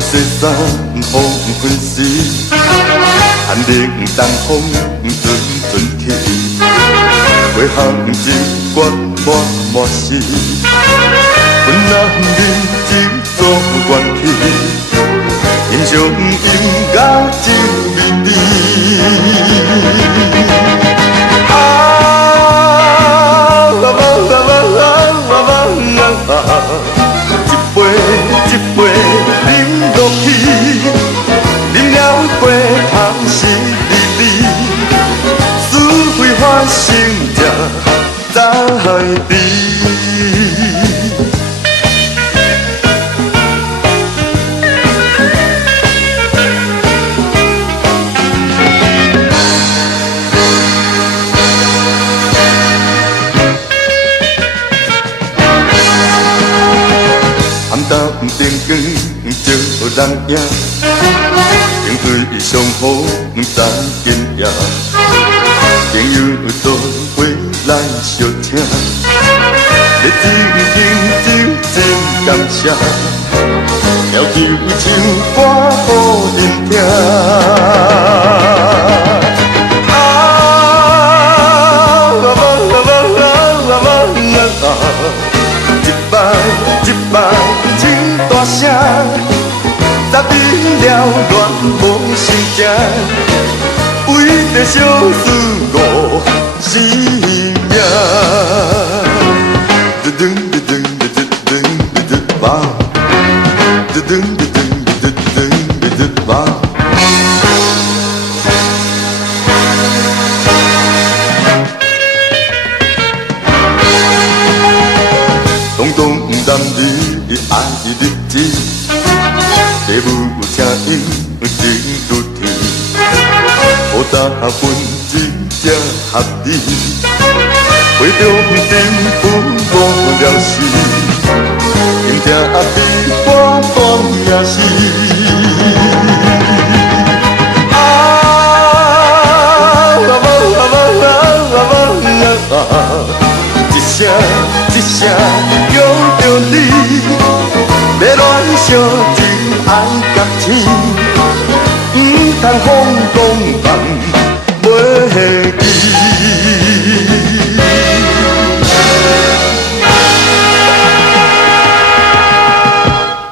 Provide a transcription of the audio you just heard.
西山黄昏时，寒冷东风阵阵起，花香一月满满是，阮男人一座元气，欣赏音乐真美丽。一杯饮落去，饮了杯香淅沥沥，思归发生才知。灯光照人影，情对相逢再见夜。朋友都回来相请，要真真真感谢，要求唱歌予人听。一摆真大声，答应了恋无成真，为着小事误生命。动动男女的爱日子，父母声音真如天，好大分真正合理，花中珍贵无了时，今天比半半也是。一声一声叫着你，要恋上真爱甲天，不通放光放